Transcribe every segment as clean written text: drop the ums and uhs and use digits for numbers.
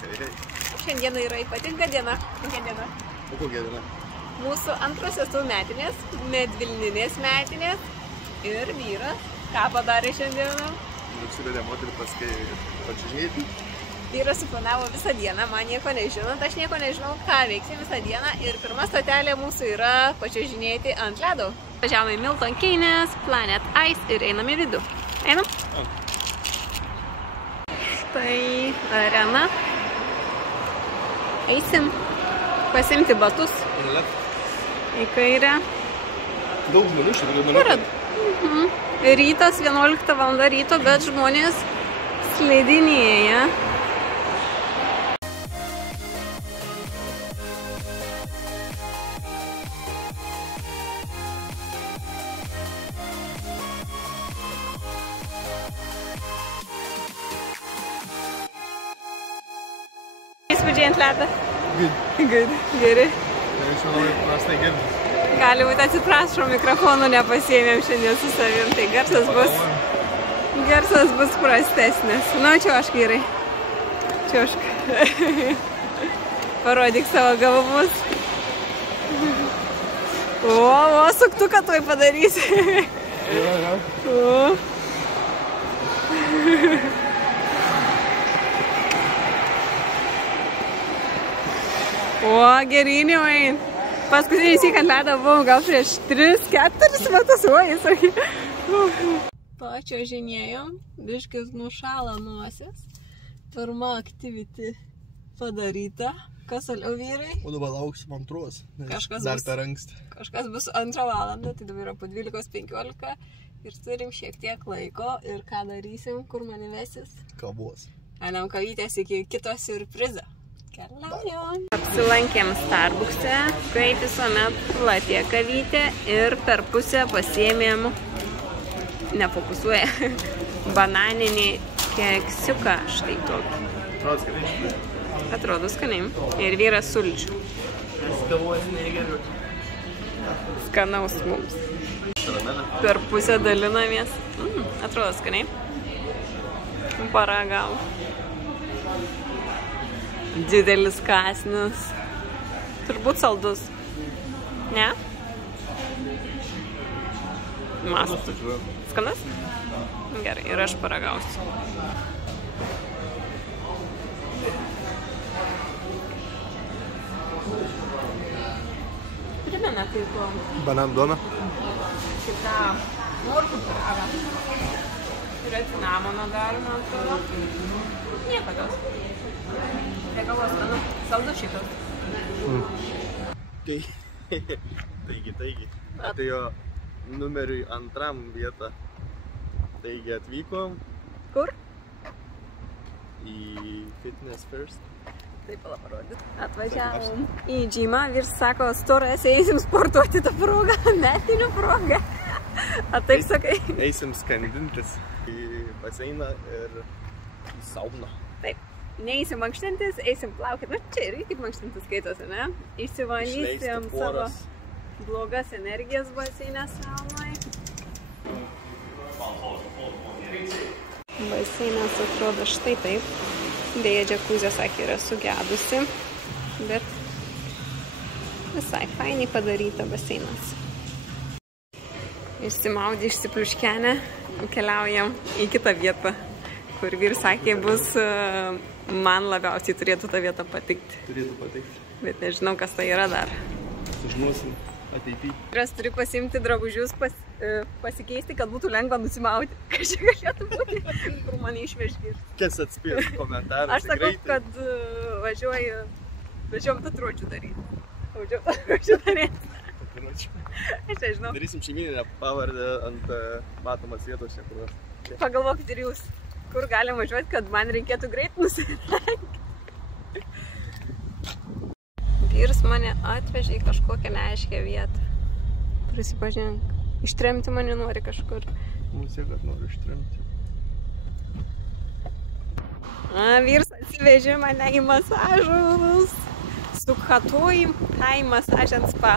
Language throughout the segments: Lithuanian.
hei. Šiandieną yra ypatinga diena. Kokia diena? O kokia diena? Mūsų antrosios metinės, medvilninės metinės ir vyras. Ką padarė šiandieną? Nusivedė moterį pačiužinėti. Vyras suplanavo visą dieną, man nieko nežinant, aš nieko nežinau, ką veikti visą dieną. Ir pirma stotelė mūsų yra pačiužinėti ant ledo. Važiavome į Milton Keynes, Planet Ice ir einam į vidų. Einam? Štai arena. Eisim pasimti batus. Į kairę. Daug žmonių šiandien nuėjo. Rytas 11 val. Ryto, bet žmonės slidinėja. Įspūdžiai ant ledo? Good. Geri. Aš manau, prastai girdi. Gali būti, atsiprašau, mikrofonų nepasiėmėm šiandien su savim, tai garsas bus prastesnis. Nu, čiuošk, gerai. Čiuošk. Parodyk savo gabumus. O, suktuką tuoj padarysi. O. O, gerinį vain. Paskutinį sykį ant ledo buvom gal prieš 3-4 metus, pačiuožinėjom, biškis nušalo nosis. Pirma activity padaryta. Kas toliau, vyrai? O dabar lauksim antros, nes dar per anksti. Kažkas bus 2 valandą, tai dabar yra po 12:15 ir turim šiek tiek laiko. Ir ką darysim, kur mane vesis? Kavos. Einam kavytės iki kito siurprizo. Keliaujam. Apsilankėm Starbucks'e, kaip visuomet platė kavytė ir per pusę pasiėmėm, nefokusuoja, bananinį keksiuką štai tokį. Atrodo skaniai. Atrodo skaniai. Ir vyras sulčių. Kavos negeriu. Skanaus mums. Per pusę dalinamės. Atrodo skaniai. Paragau. Didelis kąsnis. Turbūt saldus. Ne? Mastas. Skanas? Gerai, ir aš paragausiu. Primena kaip Bananų duona. šitą morkų pyragą. Ir cinamono dar, man atrodo. Nieko tos. Kavos skanu. Saldus šitas. Taigi. Atėjo numeriui 2 vietą. Taigi atvykom. Kur? Į Fitness First. Taip, parodyt. Atvažiavom į džymą. Vyrs sako, storas, eisim sportuoti tą progą, metinių progą. A taip sakai? Eisim skandintis į baseiną ir į sauną. Taip. Neįsim mankštintis, eisim plaukti. Na, čia irgi kaip mankštintis skaitosi, ne? Išsivalysim savo blogas energijas baseinę saunai. Baseinas atrodo štai taip. Deja, džakuzė, sakė, yra sugedusi. Bet visai fainiai padaryta baseinas. Išsimaudė, išsipliuškenę. Keliaujam į kitą vietą, kur vyrs sakė, bus... Man labiausiai turėtų tą vietą patikti. Bet nežinau, kas tai yra dar. Sužinosim ateityje. Vyras turi pasiimti drabužius, pasikeisti, kad būtų lengva nusimauti. Kas čia galėtų būti, kur mane išvežgi. Kas atspės komentaruose? Aš sakau, kad važiuojam tatuiruočių daryti. Važiuojam daryti. Aš nežinau. Darysim šeimyninę pavardę ant matomas vietose. Pagalvokit ir jūs. Kur galim važiuoti, kad man reikėtų greit nusirengti. Vyras mane atvežė į kažkokią neaiškę vietą. Prisipažink. Ištremti mane nori kažkur. Mūsų, kad nori ištremti. Vyras atsivežė mane į masažus. Sukhatui Thai Massage and Spa.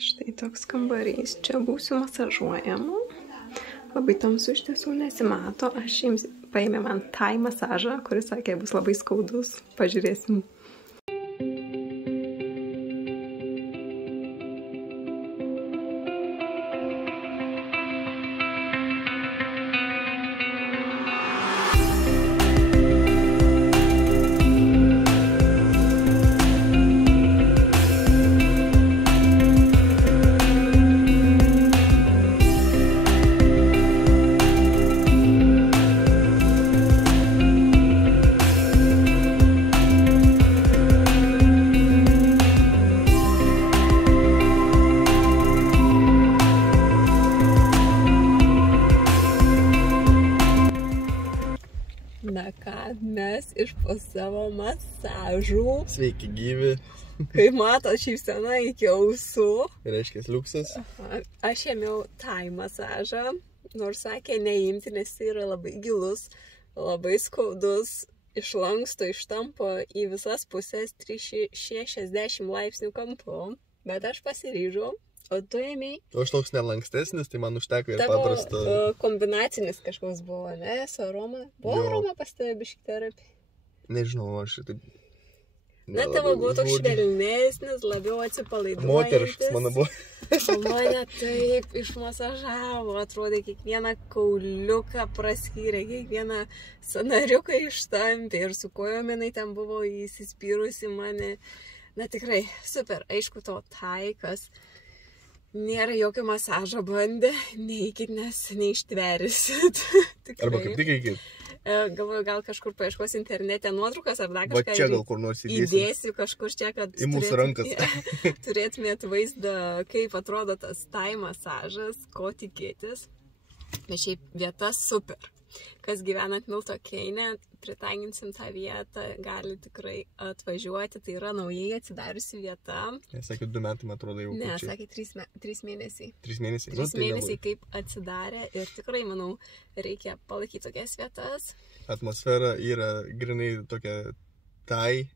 Štai toks kambarys. Čia būsiu masažuojama. Labai tamsu iš tiesų nesimato. Aš jiems paėmė man Thai masažą, kuris sakė bus labai skaudus. Pažiūrėsim. Na ką, mes iš po savo masažų. Sveiki gyvi. Kaip mato, šypsena iki ausų. Reiškia liuksas. Aš ėmiau Thai masažą, nors sakė neimti, nes tai yra labai gilus, labai skaudus, išlanksto, ištampo į visas pusės 360 laipsnių kampu, bet aš pasiryžau. O tu ėmei? O aš toks nelankstesnis, tai man užteko ir paprasta. Tavo kombinacinis kažkoks buvo, ne? Su aroma. Buvo aroma pas tave biškį terapija? Nežinau, aš taip... Na, tavo buvo toks švelnesnis, labiau atsipalaiduojantis. Moteriškas mano buvo. O mane taip išmasažavo, atrodė, kiekvieną kauliuką praskyrė, kiekvieną sanariuką ištampė ir su kojom jinai ten buvo įsispyrusi mane. Na tikrai, super, aišku, to Thai, kas nėra jokio masažo bandė, neikit, nes neištverėsit. Arba kaip tik eikit. Galvoju, gal kažkur paieškos internete nuotraukas ar dar kažką. Va čia gal kur nors įdėsiu kažkur čia, kad į mūsų rankas. Turėtumėt vaizdą, kaip atrodo tas Thai masažas, ko tikėtis. Bet šiaip vieta super. Kas gyvenat Milton Keyne, pritaikinsim tą vietą, gali tikrai atvažiuoti. Tai yra naujai atsidariusi vieta. Sakė, 2 metai, man atrodo, jau. Ne, sakė 3 mėnesiai. 3 mėnesiai? 3 mėnesiai kaip atsidarė ir tikrai, manau, reikia palaikyti tokias vietas. Atmosfera yra grinai tokia Thai,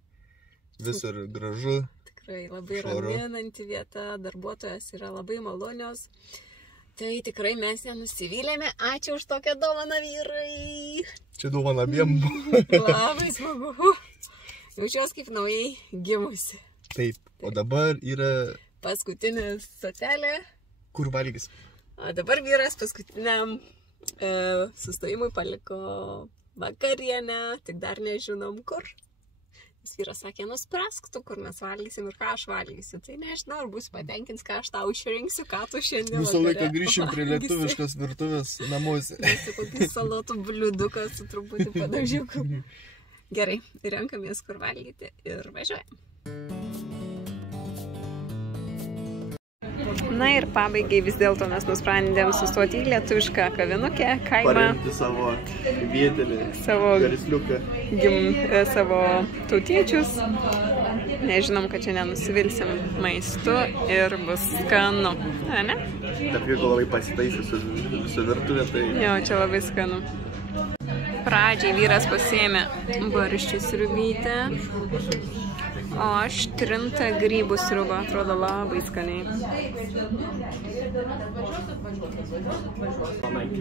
visur gražu. Tikrai labai raminanti vieta, darbuotojas yra labai malonios. Tai tikrai mes nenusivylėme. Ačiū už tokią dovaną, vyrai. Čia dovana abiem. Labai smagu. Jaučiuosi kaip naujai gimusi. Taip, o dabar yra... Paskutinė stotelė. Kur valgys? O dabar vyras paskutiniam sustojimui paliko vakarienę, tik dar nežinom kur. Jis vyras sakė, nusprask tu, kur mes valgysim ir ką aš valgysiu. Tai nežinau, ar bus patenkins, ką aš tau išrinksiu, ką tu šiandien Visą laiką grįšim prie lietuviškos virtuvės namuose. Mes kokį salotų bliuduką su truputį padažiuku. Gerai, renkamės, kur valgyti ir važiuojam. Na ir pabaigai vis dėlto mes nusprendėm sustoti į lietuvišką kavinukę, kaimą. Paremti savo vietelį, garisliuką. Savo tautiečius. Nežinom, kad čia nenusivilsim maistu ir bus skanu. Ne? Tarp jeigu labai pasitaisė su virtuvė, tai... Jo, čia labai skanu. Pradžiai vyras pasiėmė barščių sriubytę. O aš trintą grybų sriubą, atrodo labai skaniai.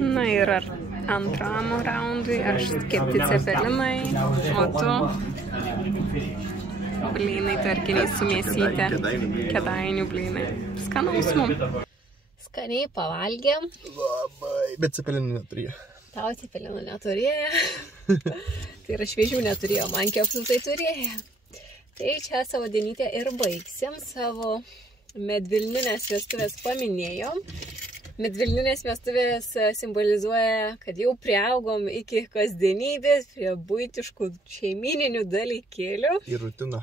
Na ir antram raundui aš kepti cepelinai, o tu blynai tarkiniai su mėsyte, kėdainių blynai. Skanaus mum. Skaniai pavalgėm. Labai, bet cepelinų neturėjo. Tau cepelinų neturėjo. Tai yra šviežių neturėjo, man kepsų tai turėjo. Tai čia savo dienytę ir baigsim, savo medvilninės vestuvės paminėjom. Medvilninės vestuvės simbolizuoja, kad jau priaugom iki kasdienybės, prie buitiškų šeimininių dalykėlių. Į rutiną.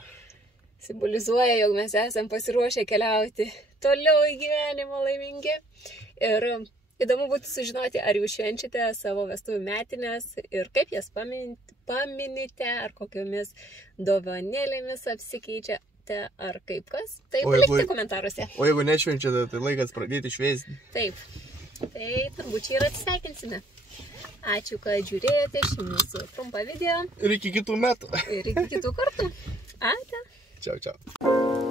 Simbolizuoja, jog mes esam pasiruošę keliauti toliau į gyvenimą laimingi. Ir įdomu būtų sužinoti, ar jūs švenčiate savo vestuvių metinės ir kaip jas paminite, ar kokiomis dovanėlėmis apsikeičiate, ar kaip kas. Tai palikite komentaruose. O jeigu nešvenčiate, tai laikas pradėti švęsti. Taip. Tai turbūt čia ir atsisveikinsime. Ačiū, kad žiūrėjote šį mūsų trumpą video. Ir iki kitų metų. Ir iki kitų kartų. Ate. Čiau, čiau.